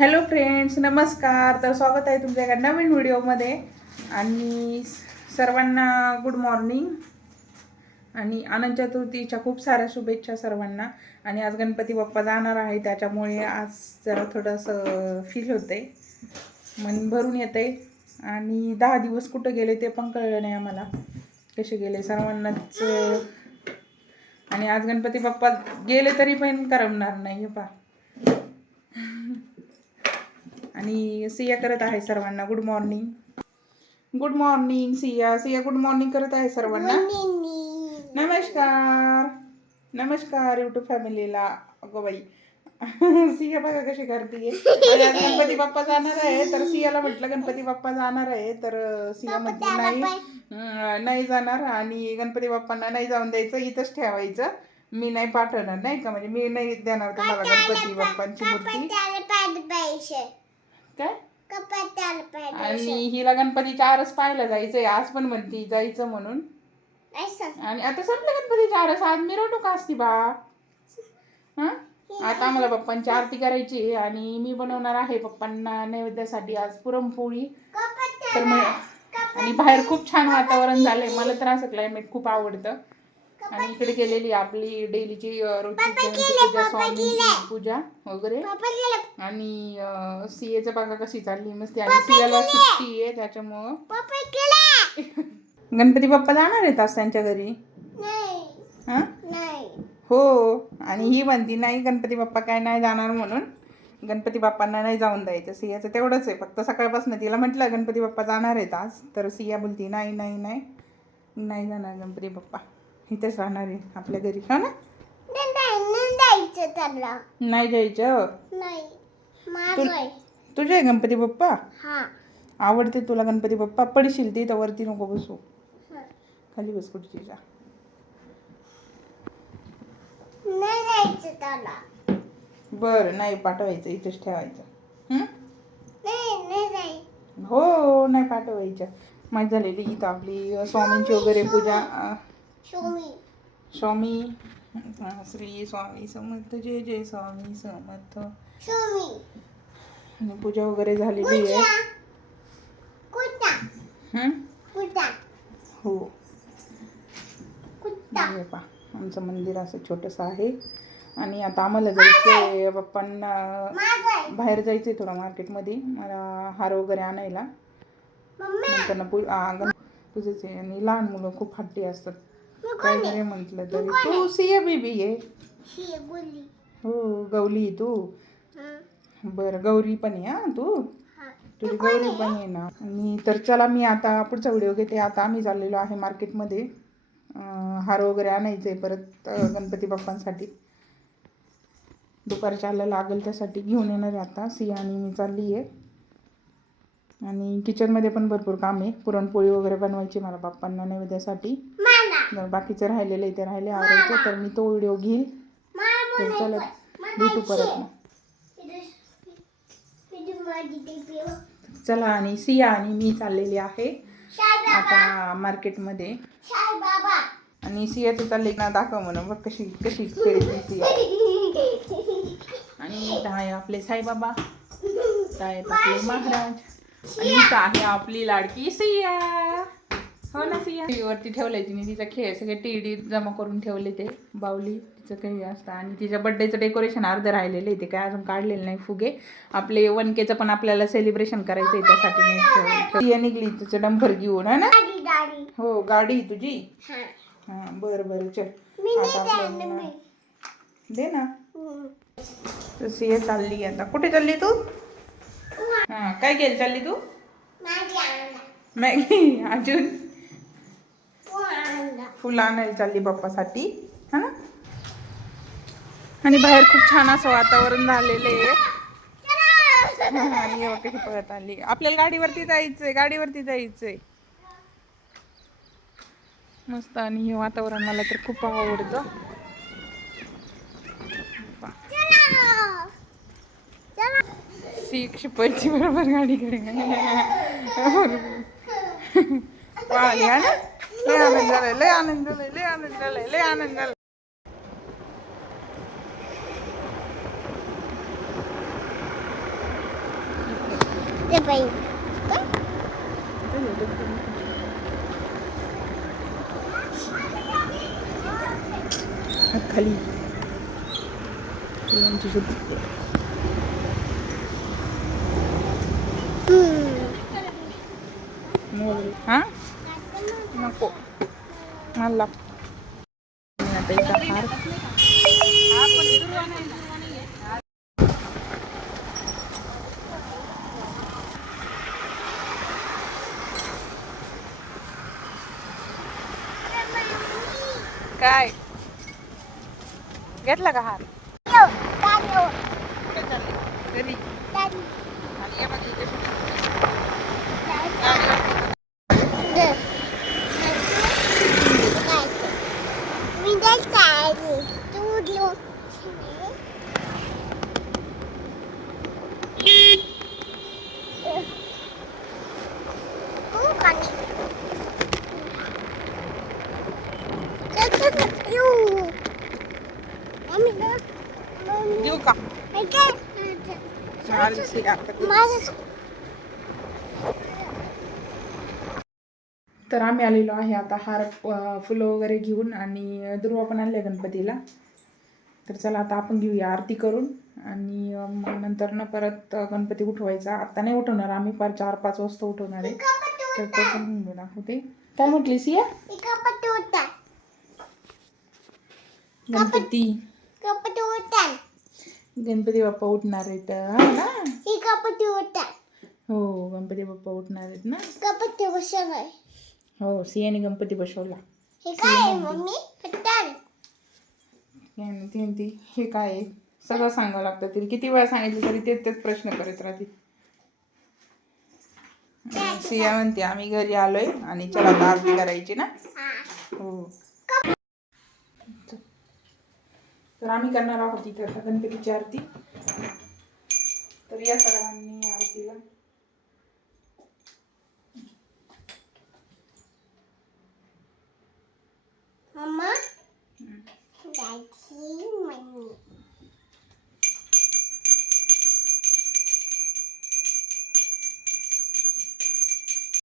Hello friends नमस्कार. तर स्वागत आहे तुमच्या एका नवीन व्हिडिओमध्ये. आणि सर्वांना गुड मॉर्निंग आणि अनंत चतुर्थीच्या खूप साऱ्या शुभेच्छा सर्वांना. आणि आज गणपती बाप्पा जाणार आहे. त्याच्यामुळे आज जरा थोडंसं फील होते मन भरून येते आणि दहा दिवस कुठं गेले ते पण कळलं नाही आम्हाला. कसे गेले? सर्वांनाच आणि आज गणपती बाप्पा गेले तरी पण करमणार नाही पा आणि सिया करत आहे सर्वांना. Good morning good morning Siya. Siya good morning करत आहे सर्वांना. नमस्कार. नमस्कार युट्यूब फॅमिलीला अगो बाई. सिया बघा कशी करते गणपती बाप्पा जाणार आहे. तर सियाला म्हटलं गणपती बाप्पा जाणार आहे. तर सिया म्हटली नाही नाही जाणार. आणि गणपती बाप्पांना नाही जाऊन द्यायचं. इथंच ठेवायचं. मी नाही पाठवणार नाही का? म्हणजे मी नाही देणार तुम्हाला गणपती बाप्पांची मूर्ती. काय? आणि हिला गणपतीच्या आरस पाहायला जायचंय आज पण म्हणती जायचं म्हणून. आणि आता संपलं गणपतीच्या आरस आज मिरवणूक असती बा. हा? आता आम्हाला पप्पांची आरती करायची आहे आणि मी बनवणार आहे पप्पांना नैवेद्यासाठी आज पुरणपोळी. तर मग आणि बाहेर खूप छान वातावरण झालंय. मला तर असं क्लायमेट खूप आवडतं. आणि इकडे केलेली आपली डेलीची रोजची पूजा स्वामींची पूजा वगैरे. आणि सीएचं बघा कशी चालली? मस्ती. आणि सियाला सुट्टी आहे त्याच्यामुळं. गणपती बाप्पा जाणार आहेत आज त्यांच्या घरी? हा? हो. आणि ही म्हणती नाही गणपती बाप्पा काय नाही जाणार म्हणून गणपती बाप्पांना नाही जाऊन द्यायचं. सियाचं तेवढंच आहे. फक्त सकाळपासून तिला म्हटलं गणपती बाप्पा जाणार आहेत आज. तर सिया बोलती नाही नाही नाही. नाही जाणार गणपती बाप्पा. इथेच राहणार आहे आपल्या घरी. हो ना? नाही जायचं तुझे आहे गणपती बाप्पा? आवडते तुला गणपती बाप्पा? पडशील ती तर वरती नको बसू. खाली बस खुर्चीच्या बरं नाही पाठवायचं इथेच ठेवायचं. हं? हो नाही पाठवायचं. माझी झालेली इथं आपली अ, स्वामींची वगैरे पूजा अ, स्वामी अ, श्री स्वामी समर्थ जय जय स्वामी समर्थ. आणि पूजा वगैरे झालेली आहे. हं? पहा आमचं मंदिर असं छोटंसं आहे. आणि आता आम्हाला जायचंय पप्पांना बाहेर जायचंय थोडं मार्केटमध्ये मला हार वगैरे आणायला. नंतर ना पू आ, गण- पूजेचे आणि लहान मुलं खूप हट्टी असतात. काय जरी म्हटलं तरी. तू सिया बेबी आहे. हो गौली आहे तू. बरं गौरी पण आहे हा तू? तुझी गौरी पण आहे? ना. आणि तर चला मी आता पुढचा व्हिडिओ घेते. आता आम्ही चाललेलो आहे मार्केटमध्ये. हार वगैरे आणायचे परत गणपती बाप्पांसाठी. दुपारच्या आलं लागेल त्यासाठी घेऊन येणार आता. सिया आणि मी चालली आहे. आणि किचनमध्ये पण भरपूर काम आहे पुरणपोळी वगैरे बनवायची मला बाप्पांना नैवेद्यासाठी. जर बाकीचं राहिलेलं आहे ते राहिले आवरायचं तर मी तो व्हिडिओ घेईल. तर चला भेटू परत मग चला आणि सिया आणि मी चाललेली आहे आता मार्केटमध्ये. आणि सियाचं चालले ना दाखव म्हणून बघ कशी कशी खेळते सिया. आणि आहे आपले साईबाबा. आहेत आपले महाराज. आणि आहे आपली लाडकी सिया. हो ना सिया TV वरती ठेवलंय तिने तिचा खेळ सगळे टी जमा करून ठेवले ते बावली तिचं काही असतं. आणि तिच्या बड्डेचं डेकोरेशन अर्धं राहिलेलं आहे ते काय अजून काढलेलं नाही फुगे. आपले वन केचं पण आपल्याला सेलिब्रेशन करायचं आहे त्यासाठी सिया निघली तुझं डंपर घेऊन है ना? हो गाडी तुझी. हा. बरं बरं चल. आता दे ना. तर सिया चालली आता. कुठे चालली तू? हा. काय केलं चालली तू? मॅगी अजून? फुलं आणायला चालली बाप्पासाठी हा ना? आणि बाहेर खूप छान असं वातावरण झालेलं आहे. आणि पळत आली. आपल्याला गाडीवरती जायचंय गाडीवरती जायचंय. मस्त आणि हे वातावरण मला तर खूप आवडतं. सी शिपायची बरोबर गाडीकडे पळाली हा ना? लय आनंद झालाय लय आनंद झालाय लय आनंद झालाय लय आनंद झालाय ते बाई हात खाली ही आमची शुद्धी. मोबाईल. हा नको मला आता एका हार काय घेतला का हार कुठे चालली? घरी आणि या माझ्या इथे मी काय काय तू देऊ का चालते आता किती- तर आम्ही आलेलो आहे आता हार फुलं वगैरे घेऊन आणि दुर्वा पण आणले गणपतीला. तर चला आता आपण घेऊया आरती करून आणि मग नंतर ना परत गणपती उठवायचा. आता नाही उठवणार आम्ही पार चार पाच वाजता उठवणार आहे. तर तो पण दाखवते. काय म्हटली सिया? गणपती. गणपती बाप्पा उठणार आहेत हा ना? हो गणपती बाप्पा उठणार आहेत ना? हो सियाने गणपती बसवला. हे काय आहे मम्मी? पट्टान आणि ती म्हणती हे काय आहे? सगळं सांगावं लागतं तिला. किती वेळा सांगितलं तरी तेच तेच प्रश्न करत राहते सिया म्हणते आम्ही घरी आलोय आणि चला आता आरती करायची ना. हो. तर आम्ही करणार आहोत इथे आता गणपतीची आरती. तर या सर्वांनी आरतीला मम्मा जायची मम्मी